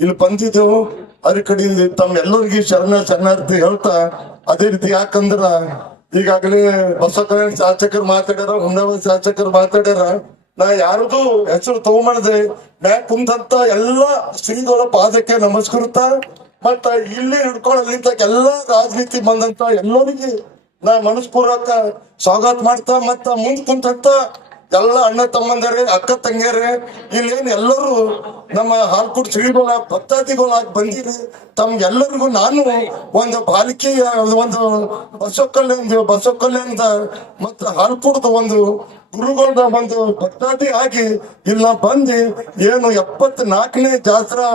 ಇಲ್ಲಿ ಬಂದಿದ್ದೆವು. ಅದ್ರ ಕಡೆಯಿಂದ ತಮ್ಮೆಲ್ಲರಿಗೆ ಶರಣ ಶರಣಾರ್ಥಿ ಹೇಳ್ತಾ, ಅದೇ ರೀತಿ ಯಾಕಂದ್ರ ಈಗಾಗಲೇ ಬಸವ ಕಲ್ಯಾಣ ಶಾಸಕರು ಮಾತಾಡ್ಯಾರ ಹುಮ್ನಾಬಾದ್ ಶಾಸಕರು ಮಾತಾಡ್ಯಾರ. ನಾ ಯಾರದು ಹೆಸರು ತಗೊಂಬಂದೆ ಮ್ಯಾಕ್ ಕುಂತಂತ ಎಲ್ಲಾ ಶ್ರೀಗಳ ಪಾದಕ್ಕೆ ನಮಸ್ಕೃತ ಮತ್ತ ಇಲ್ಲಿ ಹಿಡ್ಕೊಳ್ಳಲಿಂತ ಎಲ್ಲಾ ರಾಜನೀತಿ ಬಂದಂತ ಎಲ್ಲರಿಗೆ ನಾ ಮನಸ್ಪೂರ್ವಕ ಸ್ವಾಗತ ಮಾಡ್ತಾ, ಮತ್ತ ಮುಂದ್ ಕುಂತಂತ ಎಲ್ಲ ಅಣ್ಣ ತಮ್ಮಂದರೆ, ಅಕ್ಕ ತಂಗಿಯರೇ, ಇಲ್ಲೇನು ಎಲ್ಲರೂ ನಮ್ಮ ಹಾಲ್ಕುಡ್ ಶ್ರೀಗಳ ಭಕ್ತಾದಿಗಳಾಗಿ ಬಂದಿರಿ ತಮ್ಗೆಲ್ಲರಿಗೂ ನಾನು ಒಂದು ಬಾಲಿಕೆಯ, ಒಂದು ಬಸವಕಲ್ಯಾಣ ಬಸವಕಲ್ಯಾಣದ ಬಸವ ಕಲ್ಯಾಣದ ಮತ್ತು ಹಾಲ್ಕುಡ್ದ ಒಂದು ಗುರುಗಳ ಒಂದು ಭಕ್ತಾದಿ ಆಗಿ ಇಲ್ಲ ಬಂದು ಏನು ಎಪ್ಪತ್ನಾಲ್ಕನೇ ಜಾತ್ರಾ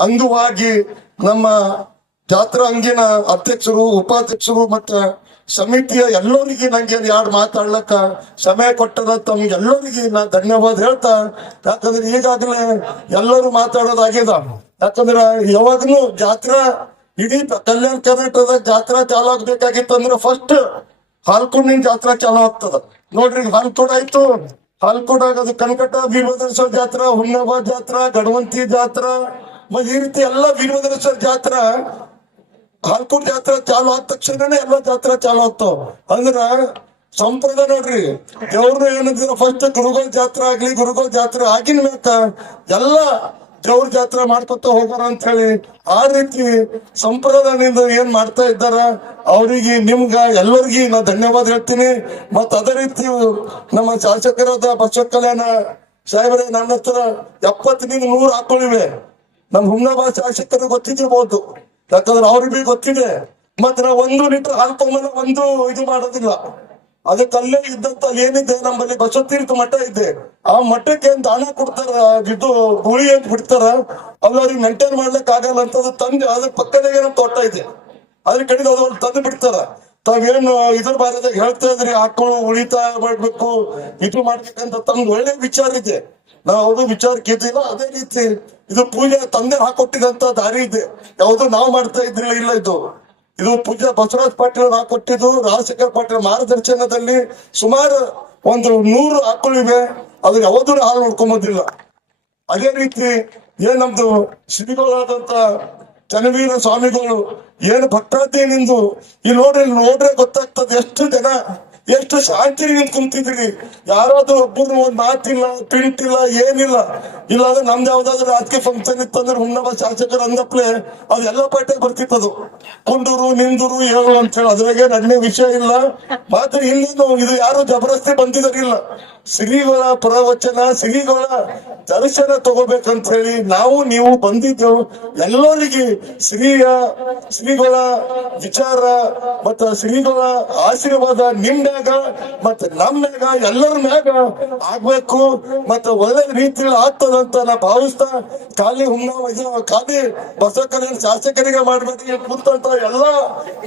ಅಂಗವಾಗಿ ನಮ್ಮ ಜಾತ್ರಾ ಅಂಗಿನ ಅಧ್ಯಕ್ಷರು, ಉಪಾಧ್ಯಕ್ಷರು ಮತ್ತ ಸಮಿತಿಯ ಎಲ್ಲರಿಗೆ ನಂಗೆ ಯಾರು ಮಾತಾಡ್ಲಕ್ಕ? ಸಮಯ ಕೊಟ್ಟದ ತಮ್ಗೆಲ್ಲರಿಗೆ ನಾ ಧನ್ಯವಾದ ಹೇಳ್ತಾ, ಯಾಕಂದ್ರೆ ಈಗಾಗಲೇ ಎಲ್ಲರೂ ಮಾತಾಡೋದಾಗ್ಯದ ಯಾಕಂದ್ರೆ ಯಾವಾಗ್ಲೂ ಜಾತ್ರಾ, ಇಡೀ ಕಲ್ಯಾಣ ಕರ್ನಾಟಕದ ಜಾತ್ರಾ ಚಾಲು ಆಗ್ಬೇಕಾಗಿತ್ತಂದ್ರೆ ಫಸ್ಟ್ ಹಾಲ್ಕುಂಡಿನ ಜಾತ್ರಾ ಚಾಲು ಆಗ್ತದ. ನೋಡ್ರಿ, ಹಾಲ್ಕೋಡ್ ಆಯ್ತು. ಹಾಲ್ಕೋಡಾಗ ಅದು ಕನಕಟ ವೀರಭದ್ರೇಶ್ವರ ಜಾತ್ರಾ ಹುಮ್ನಾಬಾದ್ ಜಾತ್ರಾ ಗಡವಂತಿ ಜಾತ್ರಾ ಈ ರೀತಿ ಎಲ್ಲಾ ವೀರಭದ್ರೇಶ್ವರ ಜಾತ್ರಾ ಹಾಲ್ಕೋಟ್ ಜಾತ್ರೆ ಚಾಲು ಆದ ತಕ್ಷಣನೇ ಎಲ್ಲ ಜಾತ್ರೆ ಚಾಲು ಆಗ್ತಾವ ಅಂದ್ರ ಸಂಪ್ರದಾಯ ನೋಡ್ರಿ, ದೇವ್ರನ್ನ ಏನಂತೀರ ಫಸ್ಟ್ ಗುರುಗಳ ಜಾತ್ರೆ ಆಗ್ಲಿ, ಗುರುಗಳ ಜಾತ್ರೆ ಆಗಿನ ಮ್ಯಾಕ ಎಲ್ಲ ದೇವ್ರ ಜಾತ್ರೆ ಮಾಡ್ಕೊತ ಹೋಗೋರ ಅಂತ ಹೇಳಿ ಆ ರೀತಿ ಸಂಪ್ರದಾಯದಿಂದ ಏನ್ ಮಾಡ್ತಾ ಇದ್ದಾರ, ಅವರಿಗೆ ನಿಮ್ಗ ಎಲ್ಲರಿಗೂ ನಾ ಧನ್ಯವಾದ ಹೇಳ್ತೀನಿ. ಮತ್ತ ಅದೇ ರೀತಿ ನಮ್ಮ ಶಾಸಕರಾದ ಬಸವ ಕಲ್ಯಾಣ ಸಾಹೇಬ್ರೆ, ನನ್ನ ಹತ್ರ ಎಪ್ಪತ್ತಿನಿಂದ ನೂರು ಹಾಕೊಳ್ಳಿವೆ ನಮ್ ಹುಮ್ನಾಬಾದ್ ಶಾಸಕರು ಗೊತ್ತಿದ್ದಿರ್ಬೋದು. ಯಾಕಂದ್ರೆ ಅವ್ರಿಗೆ ಗೊತ್ತಿದೆ. ಮತ್ತೆ ನಾವು ಒಂದು ಲೀಟರ್ ಹಾಲು ತಗೊಂಡ್ಮೇಲೆ ಒಂದು ಇದು ಮಾಡೋದಿಲ್ಲ. ಅದಕ್ಕೆ ಅಲ್ಲೇ ಇದ್ದಂತ ಏನಿದೆ ನಮ್ಮಲ್ಲಿ ಬಸವತೀರ್ಥ ಮಠ ಇದೆ. ಆ ಮಠಕ್ಕೆ ಏನ್ ದಾನ ಕೊಡ್ತಾರ, ಇದು ಗುಳಿ ಅಂತ ಬಿಡ್ತಾರ ಅಲ್ಲಿ ಅವ್ರಿಗೆ ಮೇಂಟೈನ್ ಮಾಡ್ಲಿಕ್ಕೆ ಆಗಲ್ಲ ಅಂತದ್ದು ತಂದು ಅದ್ರ ಪಕ್ಕದಾಗ ಏನೋ ತೋಟ ಇದೆ. ಅದ್ರ ಕಡೆಗೆ ಅದು ತಂದು ಬಿಡ್ತಾರ. ತಾವೇನು ಇದ್ರ ಬಾರದಾಗ ಹೇಳ್ತಾ ಇದ್ರಿ ಹಾಕೊಂಡು ಉಳಿತಾಯ ಮಾಡ್ಬೇಕು, ಇದು ಮಾಡ್ಬೇಕಂತ ತಮ್ಗೆ ಒಳ್ಳೆ ವಿಚಾರ ಇದೆ. ನಾವು ಯಾವುದು ವಿಚಾರಕ್ಕೆ ಅದೇ ರೀತಿ ಇದು ಪೂಜೆ ತಂದೆ ಹಾಕೊಟ್ಟಿದಂತ ದಾರಿ ಇದೆ. ಯಾವುದು ನಾವು ಮಾಡ್ತಾ ಇದ್ರಿಲ್ಲ ಇಲ್ಲ ಇದು. ಇದು ಪೂಜಾ ಬಸವರಾಜ್ ಪಾಟೀಲ್ ಹಾಕೊಟ್ಟಿದ್ದು, ರಾಜಶೇಖರ್ ಪಾಟೀಲ್ ಮಾರ್ಗದರ್ಶನದಲ್ಲಿ ಸುಮಾರು ಒಂದು ನೂರು ಆಕಳಿವೆ ಅದು ಯಾವ್ದು ಹಾಲು ನೋಡ್ಕೊಂಬೋದಿಲ್ಲ ಅದೇ ರೀತಿ ಏನ್ ನಮ್ದು ಶ್ರೀಗಳಾದಂತ ಚನ್ನವೀರ ಸ್ವಾಮಿಗಳು, ಏನು ಭಕ್ತಾದಿನಿಂದು ಇಲ್ಲಿ ನೋಡ್ರಿ, ನೋಡ್ರೆ ಗೊತ್ತಾಗ್ತದೆ ಎಷ್ಟು ಜನ ಎಷ್ಟು ಶಾಂತಿ ನಿಂತ್ ಕುಂತಿದ್ರಿ ಯಾರಾದ್ರೂ ಒಬ್ಬರು ಒಂದ್ ಮಾತಿಲ್ಲ ಪಿಂಟ್ ಇಲ್ಲ ಏನಿಲ್ಲ. ಇಲ್ಲ ಅಂದ್ರೆ ನಮ್ದು ಯಾವ್ದಾದ್ರು ರಾಜಕೀಯ ಫಂಕ್ಷನ್ ಇತ್ತಂದ್ರೆ ಹುಣ್ಣಬ ಶಾಸಕರು ಅಂದಪ್ಲೆ ಅದೆಲ್ಲ ಪಾಠ ಬರ್ತಿತ್ತದು. ಕುಂಡೂರು, ನಿಂದೂರು ಹೇಳು ಅಂತ ಹೇಳಿ. ಅದ್ರಾಗೆ ನನ್ನೇ ವಿಷಯ ಇಲ್ಲ. ಮಾತ್ರ ಇಲ್ಲಿಂದ ಇದು ಯಾರು ಜಬರಸ್ತಿ ಬಂದಿದಾರಿಲ್ಲ ಶ್ರೀಗಳ ಪ್ರವಚನ ಶ್ರೀಗಳ ದರ್ಶನ ತಗೋಬೇಕಂತ ಹೇಳಿ ನಾವು, ನೀವು ಬಂದಿದ್ದೆವು ಎಲ್ಲರಿಗೆ ಶ್ರೀಯ, ಶ್ರೀಗಳ ವಿಚಾರ, ಮತ್ತ ಶ್ರೀಗಳ ಆಶೀರ್ವಾದ ನಿಮ್ಮ್ಯಾಗ, ಮತ್ತ ನಮ್ಮ್ಯಾಗ, ಎಲ್ಲರ ಮ್ಯಾಗ ಆಗ್ಬೇಕು. ಮತ್ತ ಒಳ್ಳೆ ರೀತಿಯಲ್ಲಿ ಆಗ್ತದಂತ ನಾ ಭಾವಿಸ್ತಾ, ಖಾಲಿ ಇದು, ಖಾಲಿ ಬಸವ ಕಲ್ಯಾಣ ಶಾಸಕರಿಗೆ ಮಾಡ್ಬೇಕು ಕುಂತ ಎಲ್ಲ,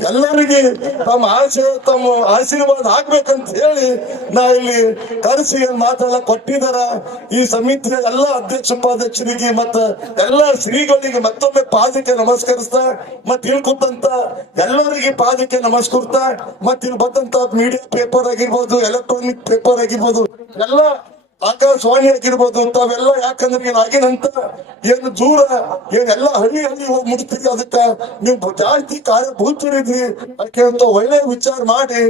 ಎಲ್ಲರಿಗೆ ತಮ್ಮ ಆಶೆ, ತಮ್ಮ ಆಶೀರ್ವಾದ ಆಗ್ಬೇಕಂತ ಹೇಳಿ ನಾ ಇಲ್ಲಿ ಕರೆಸಿ ಮಾತಾಡ ಕೊಟ್ಟಿದಾರ. ಈ ಸಮಿತಿಯ ಎಲ್ಲ ಅಧ್ಯಕ್ಷ ಉಪಾಧ್ಯಕ್ಷರಿಗೆ ಮತ್ತ ಎಲ್ಲ ಶ್ರೀಗಳಿಗೆ ಮತ್ತೊಮ್ಮೆ ಪಾದಕ್ಕೆ ನಮಸ್ಕರಿಸ್ತಾ ಮತ್ ಇಲ್ಲಿ ಕೂತಂತ ಎಲ್ಲರಿಗೆ ಪಾದಕ್ಕೆ ನಮಸ್ಕರಿಸ್ತಾ ಮತ್ ಇಲ್ಲಿ ಬಂದಂತ ಮೀಡಿಯಾ ಪೇಪರ್ ಆಗಿರ್ಬೋದು ಎಲೆಕ್ಟ್ರಾನಿಕ್ ಪೇಪರ್ ಆಗಿರ್ಬೋದು, ಎಲ್ಲ ಆಕಾಶವಾಣಿ ಆಗಿರ್ಬೋದು ತಾವೆಲ್ಲ ಯಾಕಂದ್ರೆ ನೀನ್ ಆಗಿನಂತ ಏನು ದೂರ ಏನೆಲ್ಲ ಹಳ್ಳಿ ಹಳ್ಳಿ ಹೋಗಿ ಮುಟ್ತೀರಿ ಅದಕ್ಕ? ನೀವು ಜಾಸ್ತಿ ಕಾರ್ಯಭೂತರಿದ್ರಿ ಅದಕ್ಕೆ ಅಂತ ಒಳ್ಳೆ ವಿಚಾರ ಮಾಡಿ,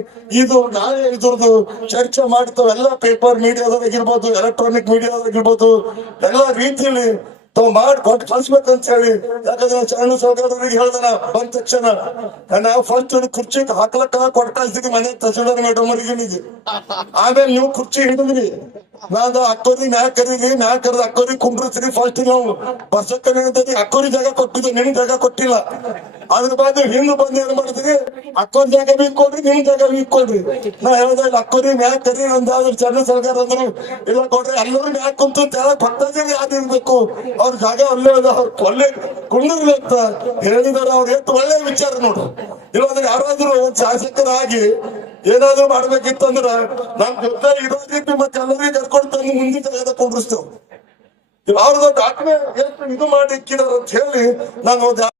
ಇದು ನಾಳೆ ಇದ್ರದ್ದು ಚರ್ಚೆ ಮಾಡ್ತಾವೆಲ್ಲ ಪೇಪರ್ ಮೀಡಿಯಾದಾಗಿರ್ಬೋದು ಎಲೆಕ್ಟ್ರಾನಿಕ್ ಮೀಡಿಯಾದಾಗಿರ್ಬೋದು ಎಲ್ಲ ರೀತಿಯಲ್ಲಿ ತಾವು ಮಾಡಿ ಕೊಟ್ಟು ಅಂತ ಹೇಳಿ ಯಾಕಂದ್ರೆ ಚರಣ ಸಹಕಾರರಿಗೆ ಹೇಳ್ದನ ಬಂದ ತಕ್ಷಣ. ನಾವು ಫಸ್ಟ್ ಕುರ್ಚಿ ಹಾಕ್ಲಕ್ಕ ಕೊಟ್ಟು ಕಳ್ಸಿದ್ವಿ ಮನೆ ತಹಸೀಲ್ದಾರ್ ಮೇಡಮ್ ಅವರಿಗೆ ಆಮೇಲೆ ನೀವು ಕುರ್ಚಿ ಹಿಡಿದ್ರಿ. ನಾನು ಅಕ್ಕೋರಿ ಮ್ಯಾಕ್ ಕರೀರಿ ಮ್ಯಾಕ್ ಕರೆದ ಅಕ್ಕೋರಿ ಕುಂಡ್ರಿಸ್ರಿ ಫಸ್ಟ್ ನಾವು. ಕರೀರಿ ಅಕ್ಕೋರಿ ಜಾಗ ಕೊಟ್ಟಿದ್ದೆ ನಿನ್ ಜಾಗ ಕೊಟ್ಟಿಲ್ಲ. ಅದ್ರ ಬಾದ್ ಹಿಂದ್ ಬಂದ್ ಏನ್ ಮಾಡ್ತೀರಿ? ಅಕ್ಕೋ ಜಾಗ ಬೀಕ್ ಕೊಡ್ರಿ ನಿಮ್ ಜಾಗ ಬೀಕ್ ಕೊಡ್ರಿ ನಾ ಹೇಳ್ದಾಗ ಅಕ್ಕೋರಿ ಮ್ಯಾಕ್ ಕರಿ ಅಂದಾದ್ರೆ ಚಂದ್ರ ಸರ್ಕಾರ ಅಂದ್ರು, ಇಲ್ಲ ಕೊಡ್ರಿ, ಎಲ್ಲರೂ ಮ್ಯಾಕ್ ಕುಂತು ತೆಳಗ್ ಭಕ್ತಾದಿಗಳು ಯಾರು ಇರ್ಬೇಕು. ಅವ್ರ ಜಾಗ ಅಲ್ಲೇ ಅದ, ಅವ್ರ ಕುಂಡಿರ್ಲಿ ಅಂತ ಹೇಳಿದಾರೆ, ಅವ್ರ ಎಷ್ಟು ಒಳ್ಳೆ ವಿಚಾರ ನೋಡು. ಇಲ್ಲಾಂದ್ರೆ ಯಾರಾದ್ರೂ ಒಂದ್ ಶಾಸಕರಾಗಿ ಏನಾದ್ರು ಮಾಡ್ಬೇಕಿತ್ತಂದ್ರ ನಮ್ ಜೊತೆ ಇರೋ ರೀತಿ ಮತ್ತೆ ಎಲ್ಲರಿಗೂ ಕರ್ಕೊಂಡು ತಂದು ಮುಂದಿನ ಜಾಗ ಕುಂಡ್ರಿಸ್ತೇವೆ ಅವ್ರದ್ದು ಡಾಕ್ಯುಮೆಂಟ್ ಎಷ್ಟು ಇದು ಮಾಡಿ ಇಕ್ಕಿದಾರ ಅಂತ ಹೇಳಿ ನಾನು